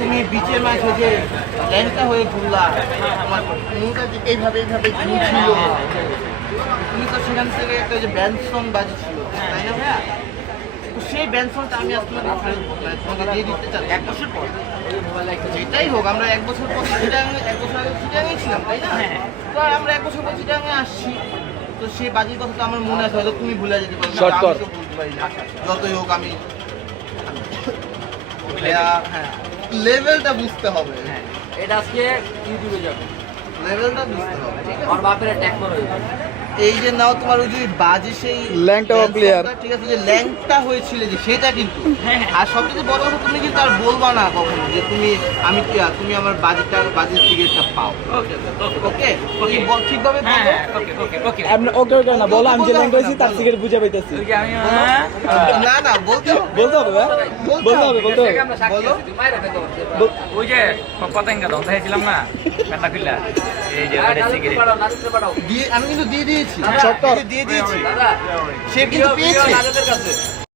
তুমি বিচের মাঝে যে ল্যাংটা হয়ে ঘুরলা, আমার মুখটা যে এইভাবে এইভাবে ঘুরছিল, তুমি তো সেখান থেকে একটা যে ব্যান্ড বাজছিল, তাই না ভাইয়া? সেই ব্যান্ড সংটা আমি আজ তোমাকে দিয়ে দিতে চাই 1 বছর পর। যেটাই হোক, আমরা 1 বছর পর চিটাগাঙে, 1 বছর আগে চিটাগাঙে ছিলাম, তাই না? তো আমরা 1 বছর পর চিটাগাঙে আসছি, তো সেই বাজির কথা তো আমার মনে আছে, হয়তো তুমি ভুলে যেতে পারো, আমি তো বলতে পারি না। যতই হোক আমি লেভেলটা বুঝতে হবে, এটা আজকে ইউটিউবে যাবে, লেভেলটা বুঝতে হবে। আমার বাপের ট্যাগ করে এই যে নাও তোমার ওই যে বাজে সেই ল্যাংটা ক্লিয়ার, ঠিক আছে, যে ল্যাংটা হয়েছিল যে সেটা কিন্তু, আর সবচেয়ে বড় কথা তুমি কিন্তু আর বলবা না কখনো যে তুমি তুমি আমার বাজের টিকিটটা পাও। ওকে ঠিকভাবে ওকে ওকে না বলো, আমি যে ল্যাংটা হয়েছি তার সিগারেট বুঝে পাইতেছি। না না বলতে হবে, বলতে হবে, বলতে হবে, বলতে হবে। বলো। ওই যে পতেঙ্গা ধরতে চাইছিলাম না পেটা কিল্লা, এই যে সিগারেট দিয়ে আমি কিন্তু দিয়ে দিয়েছি, শর্ট কর। দিয়ে দিয়েছি, সে কিন্তু পেয়েছে।